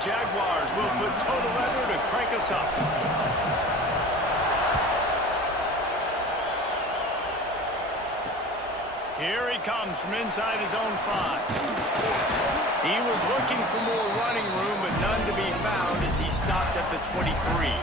Jaguars will put total weather to crank us up. Here he comes from inside his own 5. He was looking for more running room, but none to be found as he stopped at the 23.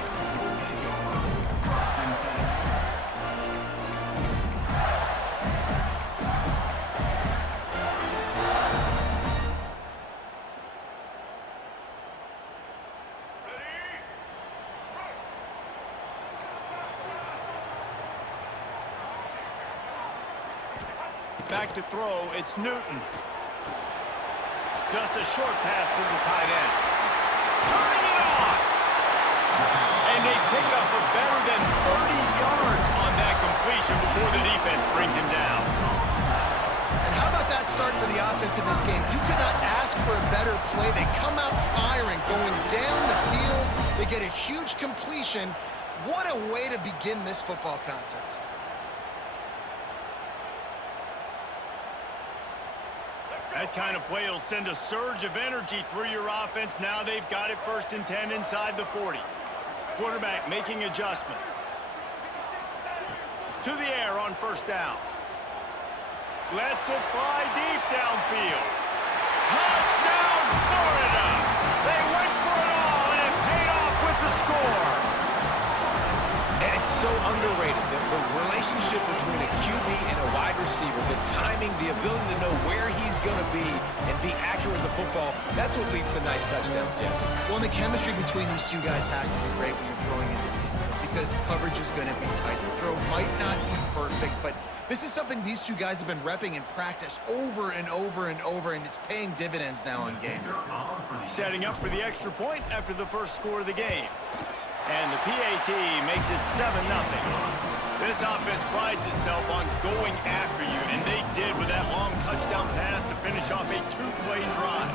Back to throw, it's Newton. Just a short pass to the tight end. Turning it on! And they pick up a better than 30 yards on that completion before the defense brings him down. And how about that start for the offense in this game? You could not ask for a better play. They come out firing, going down the field. They get a huge completion. What a way to begin this football contest. That kind of play will send a surge of energy through your offense. Now they've got it 1st and 10 inside the 40. Quarterback making adjustments. To the air on 1st down. Lets it fly deep downfield. Touchdown, Florida! They went for it all, and it paid off with the score. And it's so underrated, the relationship between a QB and a wide receiver, the timing, the ability to know where he's going to be and be accurate with the football, that's what leads to nice touchdowns, Jesse. Well, and the chemistry between these two guys has to be great when you're throwing into the end zone because coverage is going to be tight. The throw might not be perfect, but this is something these two guys have been repping in practice over and over and over, and it's paying dividends now in game. Setting up for the extra point after the first score of the game. And the PAT makes it 7-0. This offense prides itself on going after you, and they did with that long touchdown pass to finish off a 2-play drive.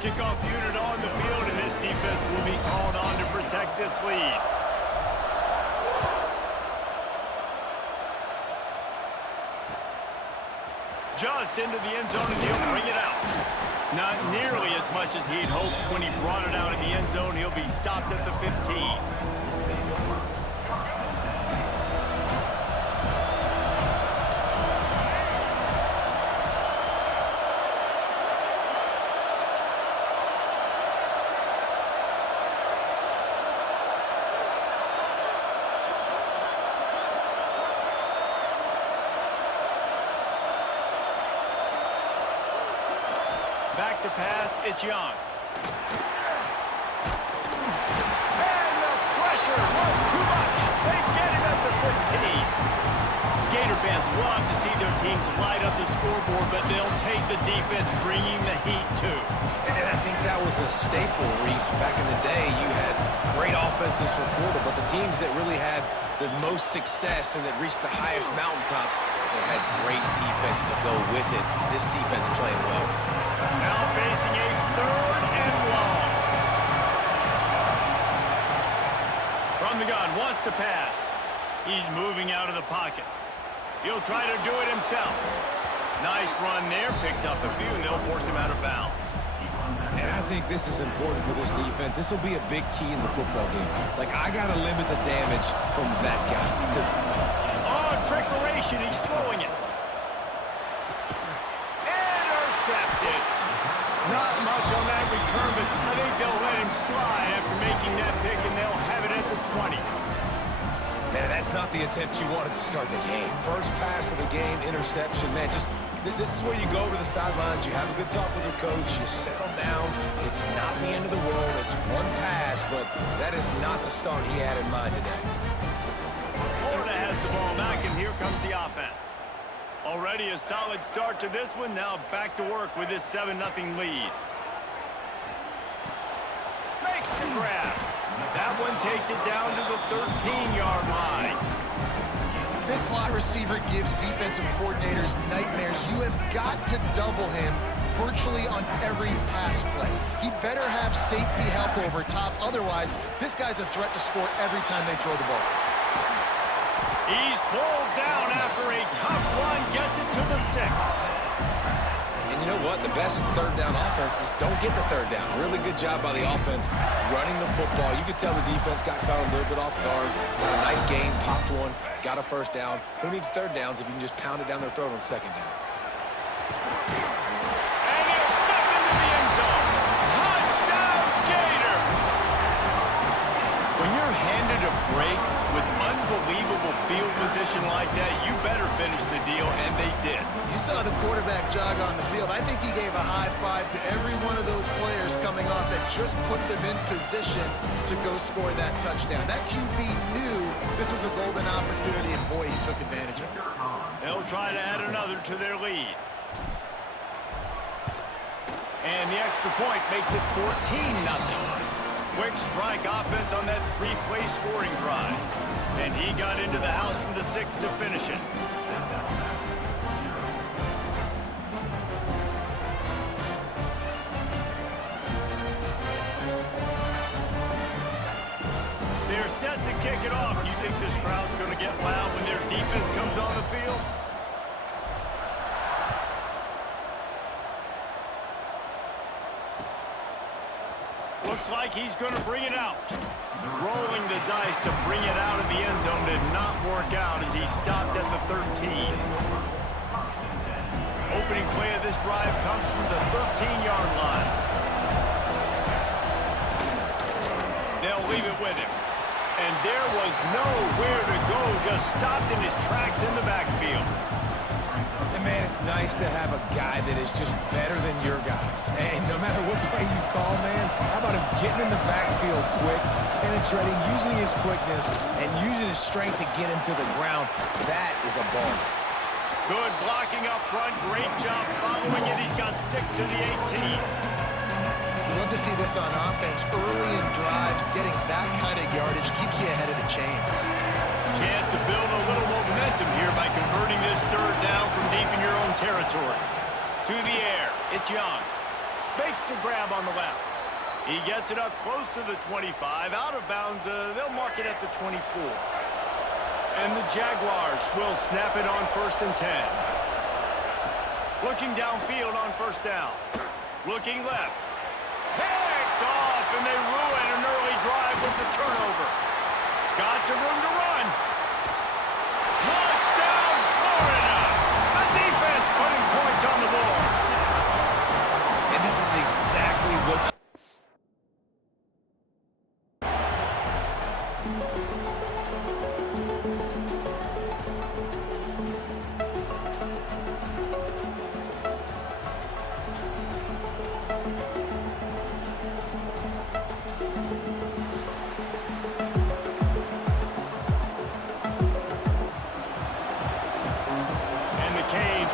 Kickoff unit on the field, and this defense will be called on to protect this lead. Just into the end zone, and he'll bring it out. Not nearly as much as he'd hoped when he brought it out in the end zone. He'll be stopped at the 15. Back to pass, it's Young. And the pressure was too much. They get him at the 15. Gator fans love to see their teams light up the scoreboard, but they'll take the defense bringing the heat too. And I think that was a staple, Reese. Back in the day, you had great offenses for Florida, but the teams that really had the most success and that reached the highest mountaintops, they had great defense to go with it. This defense playing well. Now facing a 3rd and long. From the gun, wants to pass. He's moving out of the pocket. He'll try to do it himself. Nice run there, picks up a few, and they'll force him out of bounds. And I think this is important for this defense. This will be a big key in the football game. Like, I got to limit the damage from that guy. Oh, trickeration, he's throwing it. Intercepted. Not much on that return, but I think they'll let him slide after making that pick, and they'll have it at the 20. Man, that's not the attempt you wanted to start the game. First pass of the game, interception. Man, just this is where you go over the sidelines. You have a good talk with your coach. You settle down. It's not the end of the world. It's one pass, but that is not the start he had in mind today. Florida has the ball back, and here comes the offense. Already a solid start to this one. Now back to work with this 7-0 lead. makes the grab. That one takes it down to the 13-yard line. This slot receiver gives defensive coordinators nightmares. You have got to double him virtually on every pass play. He better have safety help over top. Otherwise, this guy's a threat to score every time they throw the ball. He's pulled down after a tough run, gets it to the 6. And you know what? The best third down offenses don't get the third down. Really good job by the offense running the football. You could tell the defense got caught a little bit off guard. Got a nice gain, popped one, got a first down. Who needs third downs if you can just pound it down their throat on second down? And he'll step into the end zone. Touchdown, Gator! When you're handed a break with unbelievable field position like that, you better finish the deal, and they did. You saw the quarterback jog on the field. I think he gave a high five to every one of those players coming off that just put them in position to go score that touchdown. That QB knew this was a golden opportunity, and boy, he took advantage of it. They'll try to add another to their lead. And the extra point makes it 14-0. Quick strike offense on that three-play scoring drive. And he got into the house from the 6 to finish it. They're set to kick it off. You think this crowd's going to get loud when their defense comes on the field? Looks like he's going to bring it out. Rolling the dice to bring it out of the end zone did not work out as he stopped at the 13. Opening play of this drive comes from the 13-yard line. They'll leave it with him. And there was nowhere to go, just stopped in his tracks in the backfield. And man, it's nice to have a guy that is just better than your guys. And no matter what play you call, man, how about him getting in the backfield quick, penetrating, using his quickness, and using his strength to get him to the ground. That is a ball. Good blocking up front. Great job following it. He's got 6 to the 18. You love to see this on offense. Early in drives, getting that kind of yardage keeps you ahead of the chains. Chance to build a little momentum here by converting this third down from deep in your own territory. To the air. It's Young. Makes the grab on the left. He gets it up close to the 25. Out of bounds, they'll mark it at the 24. And the Jaguars will snap it on 1st and 10. Looking downfield on 1st down. Looking left. Picked off, and they ruin an early drive with the turnover. Got some room to run. Touchdown, Florida! The defense putting points on the board. And this is exactly what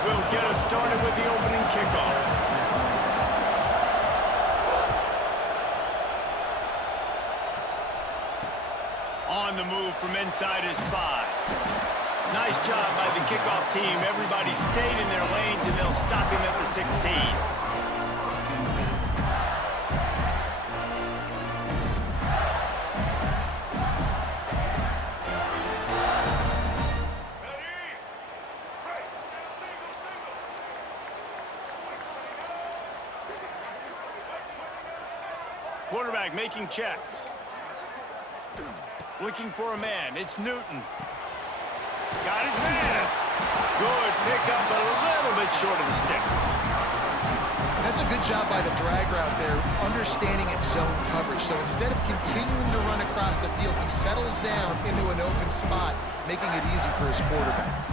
will get us started with the opening kickoff. On the move from inside his 5. Nice job by the kickoff team. Everybody stayed in their lanes, and they'll stop him at the 16. Quarterback making checks. Looking for a man. It's Newton. Got his man. Good pickup, but a little bit short of the sticks. That's a good job by the drag route there, understanding its zone coverage. So instead of continuing to run across the field, he settles down into an open spot, making it easy for his quarterback.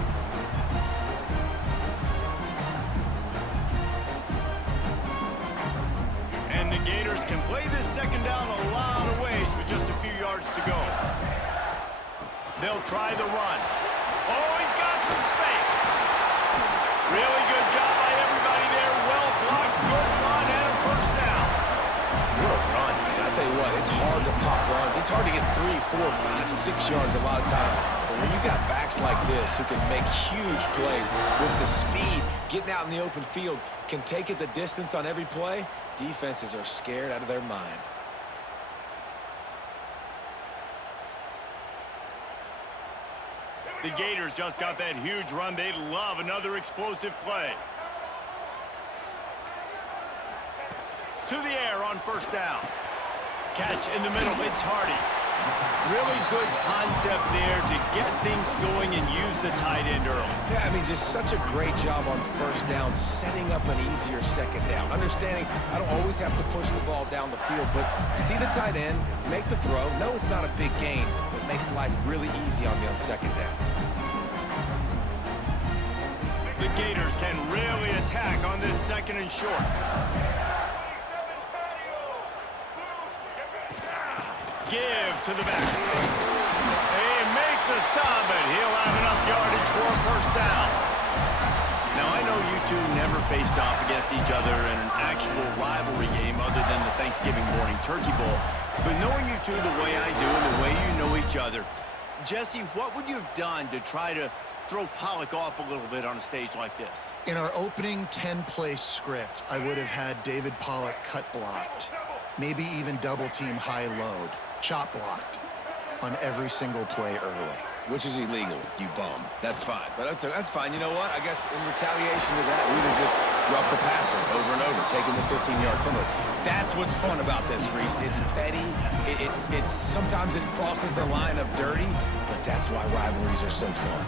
And the Gators can play this second down a lot of ways with just a few yards to go. They'll try the run. Oh, he's got some space. Really good job by everybody there. Well blocked, good run, and a 1st down. What a run, man. I tell you what, it's hard to pop runs. It's hard to get 3, 4, 5, 6 yards a lot of times. But when you got backs like this who can make huge plays with the speed, getting out in the open field, can take it the distance on every play, defenses are scared out of their mind. The Gators just got that huge run. They love another explosive play. To the air on first down. Catch in the middle. It's Hardy. Really good concept there to get things going and use the tight end early. Yeah, I mean, just such a great job on first down, setting up an easier second down. Understanding I don't always have to push the ball down the field, but see the tight end, make the throw. No, it's not a big gain, but makes life really easy on me on second down. The Gators can really attack on this second and short. Give to the back. They make the stop, but he'll have enough yardage for a first down. Now, I know you two never faced off against each other in an actual rivalry game other than the Thanksgiving morning Turkey Bowl. But knowing you two the way I do and the way you know each other, Jesse, what would you have done to try to throw Pollock off a little bit on a stage like this? In our opening 10-play script, I would have had David Pollock cut blocked, maybe even double-team high load, chop blocked on every single play early. Which is illegal, you bum. That's fine. But that's fine. You know what? I guess in retaliation to that, we'd have just roughed the passer over and over, taking the 15-yard penalty. That's what's fun about this, Reese. It's petty. It's sometimes it crosses the line of dirty, but that's why rivalries are so fun.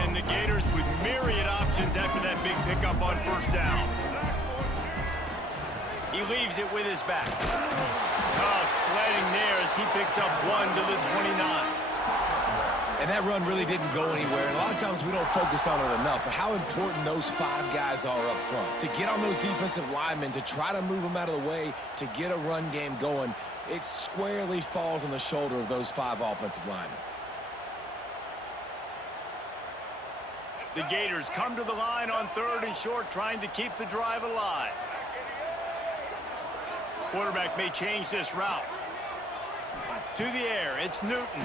And the Gators with myriad options after that big pickup on first down. He leaves it with his back. Tough sledding there as he picks up 1 to the 29. And that run really didn't go anywhere. And a lot of times we don't focus on it enough, but how important those 5 guys are up front. To get on those defensive linemen, to try to move them out of the way, to get a run game going, it squarely falls on the shoulder of those 5 offensive linemen. The Gators come to the line on 3rd and short, trying to keep the drive alive. Quarterback may change this route. To the air, it's Newton.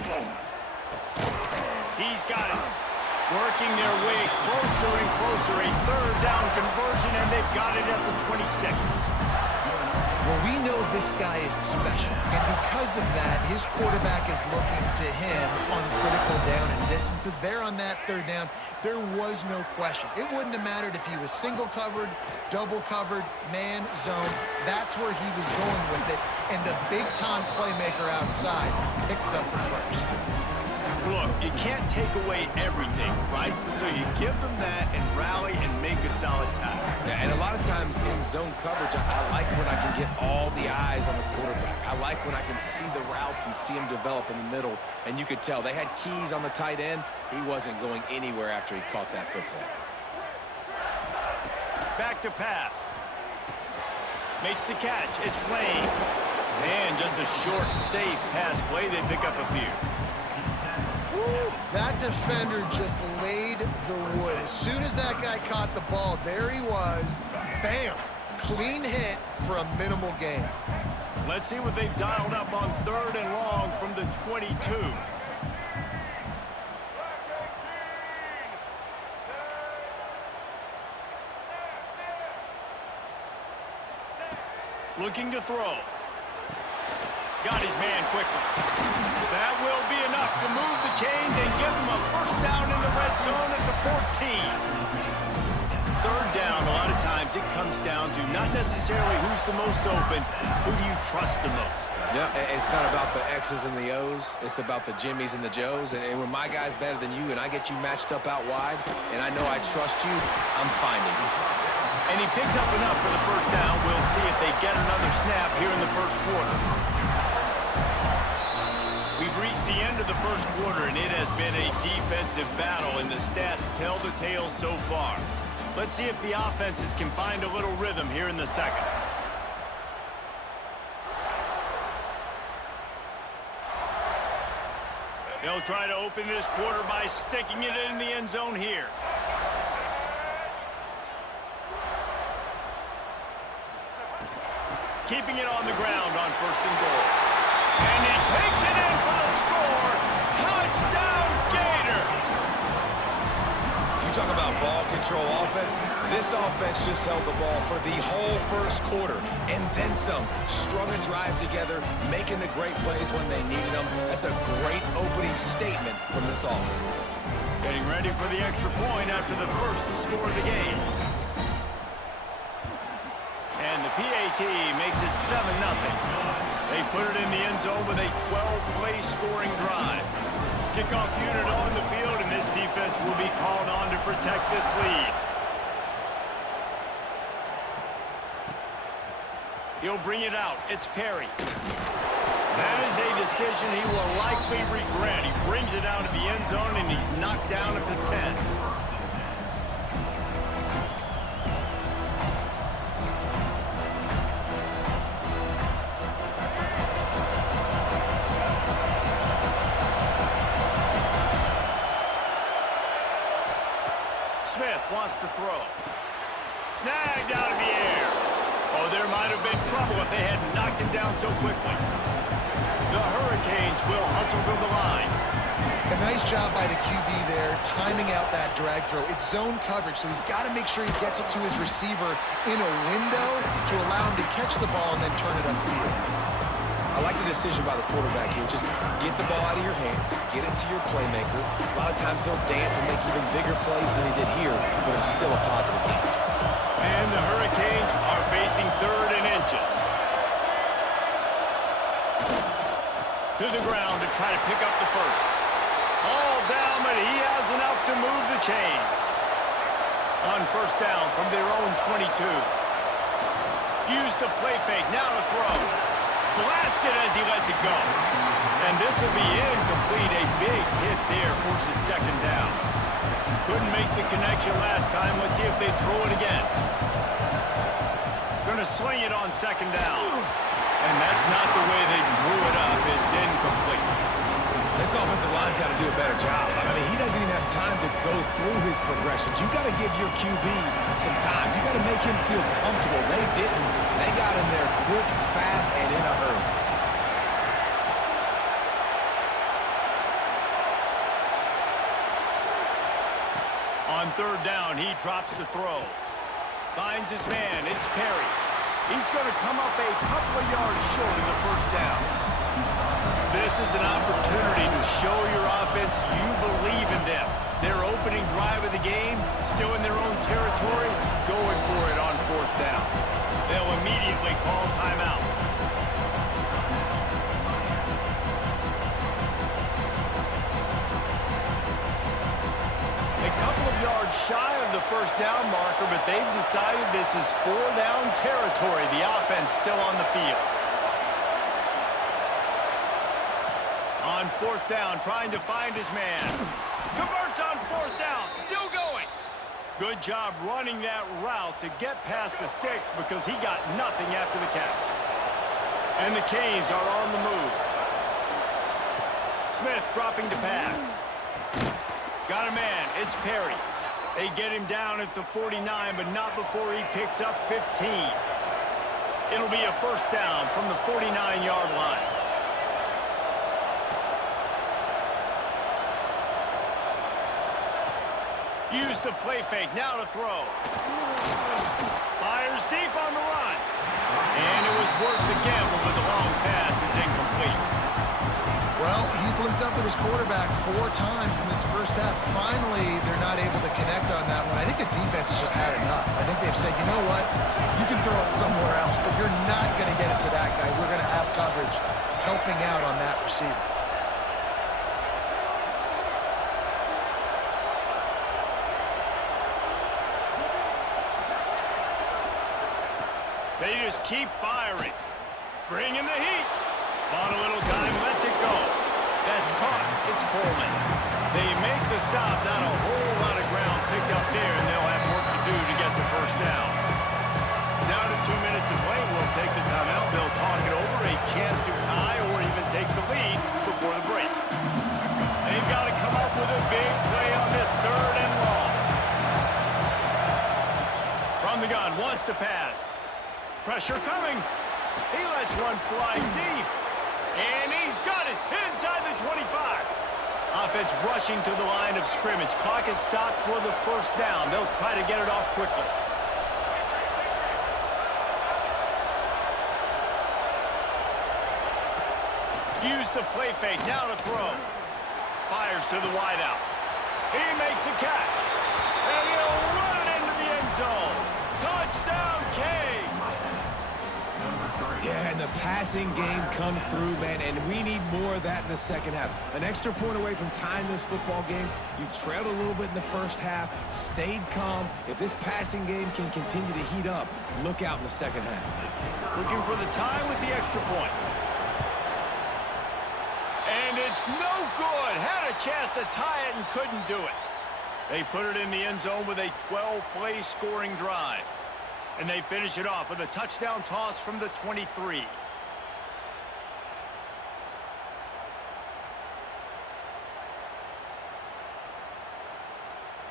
He's got it. Working their way closer and closer. A 3rd down conversion, and they've got it at the 26. Well, we know this guy is special, and because of that, his quarterback is looking to him on critical down and distances. There on that 3rd down, there was no question. It wouldn't have mattered if he was single covered, double covered, man, zone. That's where he was going with it, and the big-time playmaker outside picks up the first. Look, you can't take away everything, right? So you give them that and rally and make a solid tackle. Yeah, and a lot of times in zone coverage, I like when I can get all the eyes on the quarterback. I like when I can see the routes and see him develop in the middle. And you could tell they had keys on the tight end. He wasn't going anywhere after he caught that football. Back to pass. Makes the catch. It's Lane. And just a short, safe pass play. They pick up a few. That defender just laid the wood. As soon as that guy caught the ball, there he was. Bam! Clean hit for a minimal gain. Let's see what they've dialed up on 3rd and long from the 22. Looking to throw. Got his man quickly. That will be enough to move the chains and give them a first down in the red zone at the 14. 3rd down, a lot of times it comes down to not necessarily who's the most open, who do you trust the most? Yeah, it's not about the X's and the O's. It's about the Jimmys and the Joes. And when my guy's better than you and I get you matched up out wide and I know I trust you, I'm finding you. And he picks up enough for the first down. We'll see if they get another snap here in the first quarter. We've reached the end of the first quarter, and it has been a defensive battle, and the stats tell the tale so far. Let's see if the offenses can find a little rhythm here in the second. They'll try to open this quarter by sticking it in the end zone here. keeping it on the ground on 1st and goal. And he takes it in for the score. Touchdown, Gators! You talk about ball control offense. This offense just held the ball for the whole first quarter and then some. Strung a drive together, making the great plays when they needed them. That's a great opening statement from this offense. Getting ready for the extra point after the first score of the game. And the PAT makes it 7-0. They put it in the end zone with a 12-play scoring drive. Kickoff unit on the field, and this defense will be called on to protect this lead. He'll bring it out. It's Perry. That is a decision he will likely regret. He brings it out of the end zone, and he's knocked down at the 10. Smith wants to throw. Snagged out of the air. Oh, there might have been trouble if they had knocked him down so quickly. The Hurricanes will hustle to the line. A nice job by the QB there, timing out that drag throw. It's zone coverage, so he's got to make sure he gets it to his receiver in a window to allow him to catch the ball and then turn it upfield. I like the decision by the quarterback here. Just get the ball out of your hands, get it to your playmaker. A lot of times he'll dance and make even bigger plays than he did here, but it's still a positive game. And the Hurricanes are facing 3rd and inches. To the ground to try to pick up the first. All down, but he has enough to move the chains. On 1st down from their own 22. Use the play fake, now to throw. Blasted as he lets it go. And this will be incomplete. A big hit there forces 2nd down. Couldn't make the connection last time. Let's see if they throw it again. Gonna swing it on 2nd down. And that's not the way they drew it up. It's incomplete. This offensive line's got to do a better job. I mean, he doesn't even have time to go through his progressions. You got to give your QB some time. You got to make him feel comfortable. They didn't. They got in there quick, fast, and in a hurry. On 3rd down, he drops to throw. Finds his man. It's Perry. He's going to come up a couple of yards short in the 1st down. This is an opportunity to show your offense you believe in them. Their opening drive of the game, still in their own territory, going for it on 4th down. They'll immediately call timeout. A couple of yards shy of the 1st down marker, but they've decided this is 4-down territory. The offense still on the field. On 4th down, trying to find his man. Converts on 4th down, still going. Good job running that route to get past the sticks because he got nothing after the catch. And the Canes are on the move. Smith dropping to pass. Got a man, it's Perry. They get him down at the 49, but not before he picks up 15. It'll be a 1st down from the 49-yard line. Use the play fake, now to throw. Fires deep on the run. And it was worth the gamble, but the long pass is incomplete. Well, he's linked up with his quarterback 4 times in this 1st half. Finally, they're not able to connect on that one. I think the defense has just had enough. I think they've said, you know what? You can throw it somewhere else, but you're not going to get it to that guy. We're going to have coverage helping out on that receiver. They just keep firing. Bring in the heat. On a little time, lets it go. That's caught. It's Coleman. They make the stop. Not a whole lot of ground picked up there, and they'll have work to do to get the 1st down. Down to 2 minutes to play. We'll take the timeout. They'll talk it over. A chance to tie or even take the lead before the break. They've got to come up with a big play on this 3rd and long. From the gun, wants to pass. Pressure coming. He lets one fly deep. And he's got it inside the 25. Offense rushing to the line of scrimmage. Clock is stopped for the first down. They'll try to get it off quickly. Use the play fake. Now to throw. Fires to the wideout. He makes a catch. And he'll run it into the end zone. Touchdown, Canes. Yeah, and the passing game comes through, man, and we need more of that in the second half. An extra point away from tying this football game. You trailed a little bit in the first half, stayed calm. If this passing game can continue to heat up, look out in the second half. Looking for the tie with the extra point. And it's no good. Had a chance to tie it and couldn't do it. They put it in the end zone with a 12-play scoring drive. And they finish it off with a touchdown toss from the 23.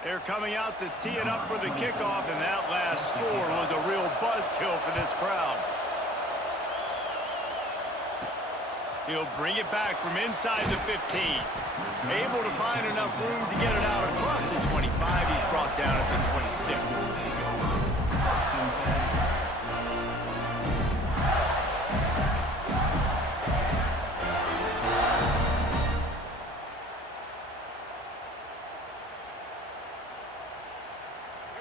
They're coming out to tee it up for the kickoff, and that last score was a real buzzkill for this crowd. He'll bring it back from inside the 15. Able to find enough room to get it out across the 25. He's brought down at the 26.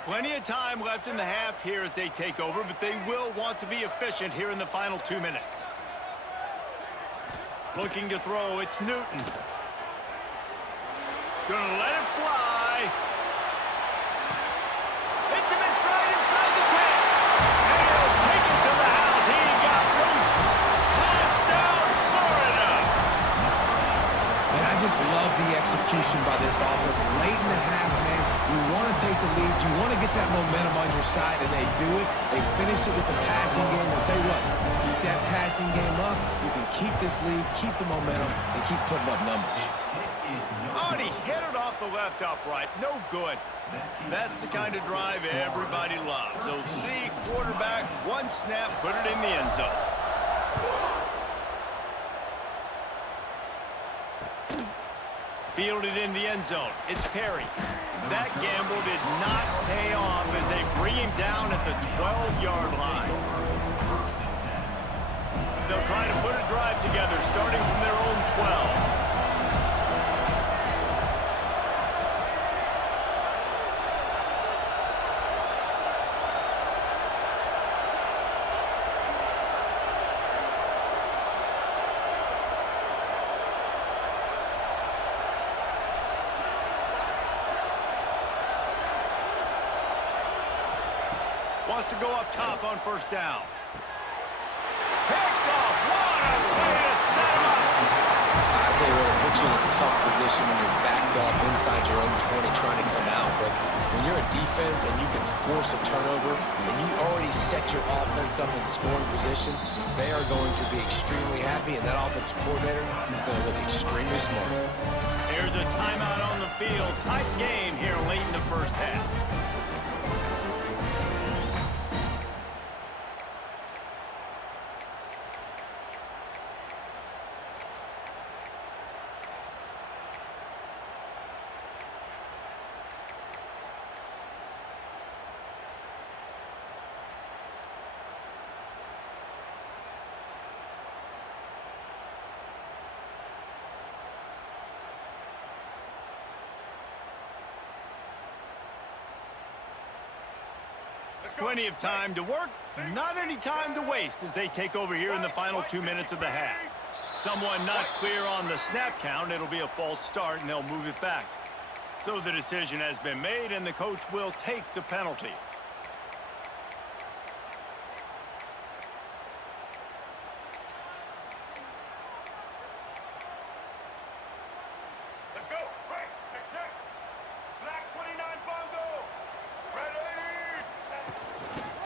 Plenty of time left in the half here as they take over, but they will want to be efficient here in the final 2 minutes. Looking to throw, it's Newton. Gonna let it fly. Hits him in stride inside the 10. And he'll take it to the house. He got loose. Touchdown, Florida. And I just love the execution by this offense. Late in the half, man, you want to take the lead. You want to get that momentum on your side, and they do it. They finish it with the passing game. I'll tell you what, keep that passing game up. You can keep this lead, keep the momentum, and keep putting up numbers. Oh, and he hit it off the left upright. No good. That's the kind of drive everybody loves. So see, quarterback, one snap, put it in the end zone. Fielded in the end zone. It's Perry. That gamble did not pay off as they bring him down at the 12-yard line. They'll try to put a drive together starting from their own 12. Wants to go up top on first down. Picked off. What a way to set him up. I tell you what, it puts you in a tough position when you're backed up inside your own 20 trying to come out. But when you're a defense and you can force a turnover and you already set your offense up in scoring position, they are going to be extremely happy, and that offensive coordinator is going to look extremely smart. Here's a timeout on the field. Tight game here late in the first half. Plenty of time to work, not any time to waste as they take over here in the final 2 minutes of the half. Someone not clear on the snap count, it'll be a false start and they'll move it back. So the decision has been made and the coach will take the penalty. Let's go. Right. Check. Black 29 Bongo. Ready.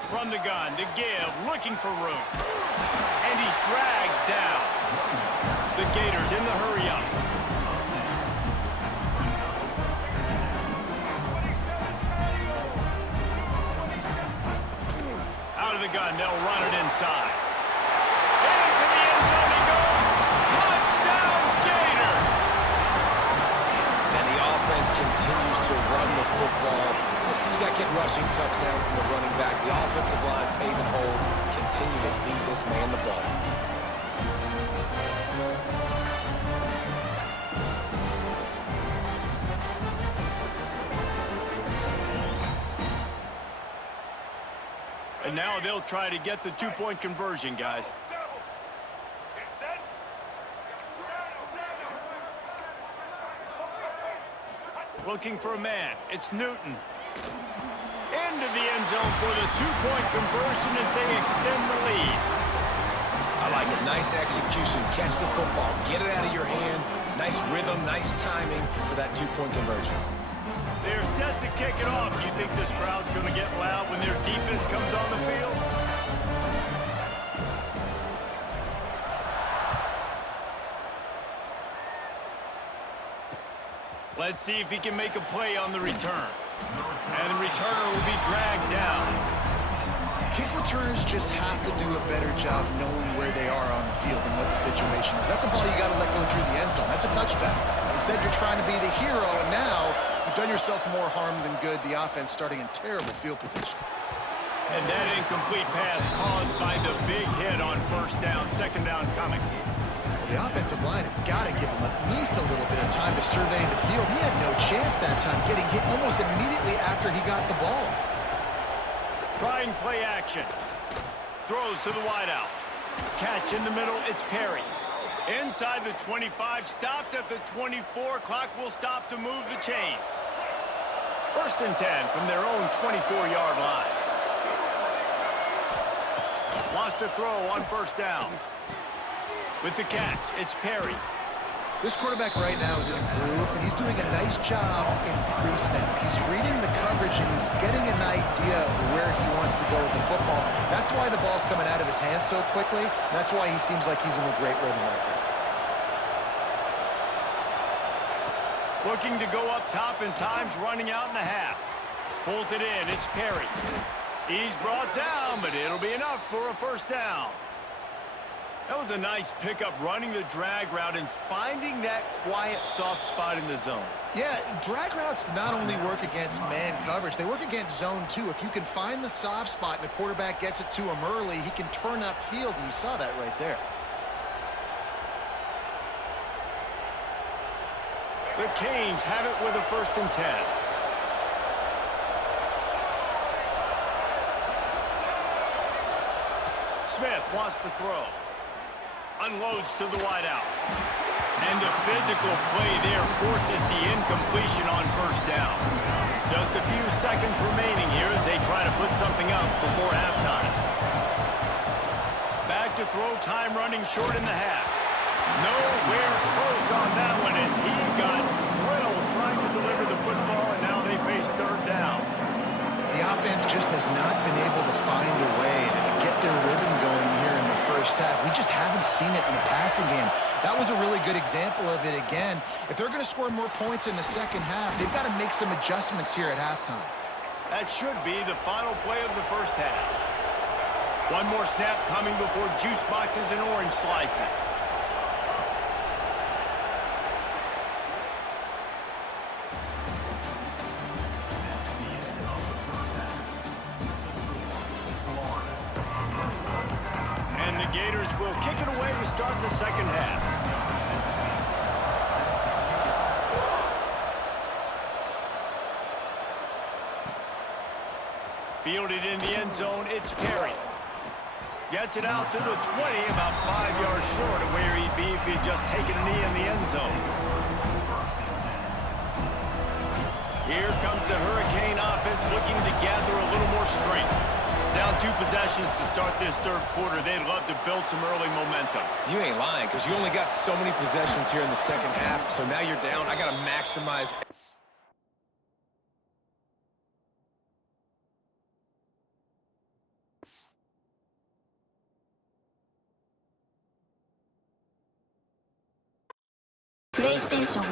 From the gun to give, looking for room. And he's dragged down. The Gators in the hurry-up. Out of the gun, they'll run it inside. football. A second rushing touchdown from the running back. The offensive line paving holes. Continue to feed this man the ball. And now they'll try to get the two-point conversion, guys. Looking for a man. It's Newton. Into the end zone for the two-point conversion as they extend the lead. I like it. Nice execution. Catch the football. Get it out of your hand. Nice rhythm, nice timing for that two-point conversion. They're set to kick it off. You think this crowd's going to get loud when their defense comes on the field? Let's see if he can make a play on the return. And the returner will be dragged down. Kick returners just have to do a better job knowing where they are on the field and what the situation is. That's a ball you got to let go through the end zone. That's a touchback. Instead, you're trying to be the hero, and now you've done yourself more harm than good. The offense starting in terrible field position. And that incomplete pass caused by the big hit on first down. Second down coming. The offensive line has got to give him at least a little bit of time to survey the field. He had no chance that time, getting hit almost immediately after he got the ball. Trying play action. Throws to the wideout. Catch in the middle, it's Perry. Inside the 25, stopped at the 24. Clock will stop to move the chains. First and 10 from their own 24-yard line. Lost a throw on first down. With the catch, it's Perry. This quarterback right now is in a groove, and he's doing a nice job in pre-snap. He's reading the coverage, and he's getting an idea of where he wants to go with the football. That's why the ball's coming out of his hands so quickly, and that's why he seems like he's in a great rhythm right now. Looking to go up top, and time's running out in the half. Pulls it in, it's Perry. He's brought down, but it'll be enough for a first down. That was a nice pickup, running the drag route and finding that quiet, soft spot in the zone. Yeah, drag routes not only work against man coverage, they work against zone too. If you can find the soft spot and the quarterback gets it to him early, he can turn upfield, and you saw that right there. The Canes have it with a first and 10. Smith wants to throw. Unloads to the wideout. And the physical play there forces the incompletion on first down. Just a few seconds remaining here as they try to put something up before halftime. Back to throw, time running short in the half. Nowhere close on that one as he got drilled trying to deliver the football, and now they face third down. The offense just has not been able to find a way to get their rhythm going here in the first half. We just haven't seen it in the passing game. That was a really good example of it again. If they're going to score more points in the second half, they've got to make some adjustments here at halftime. That should be the final play of the first half. One more snap coming before juice boxes and orange slices. And the Gators will kick it away to start the second half. Fielded in the end zone, it's Perry. Gets it out to the 20, about 5 yards short of where he'd be if he'd just taken a knee in the end zone. Here comes the Hurricane offense looking to gather a little more strength. Down 2 possessions to start this third quarter. They'd love to build some early momentum. You ain't lying, because you only got so many possessions here in the second half, so now you're down. I got to maximize. PlayStation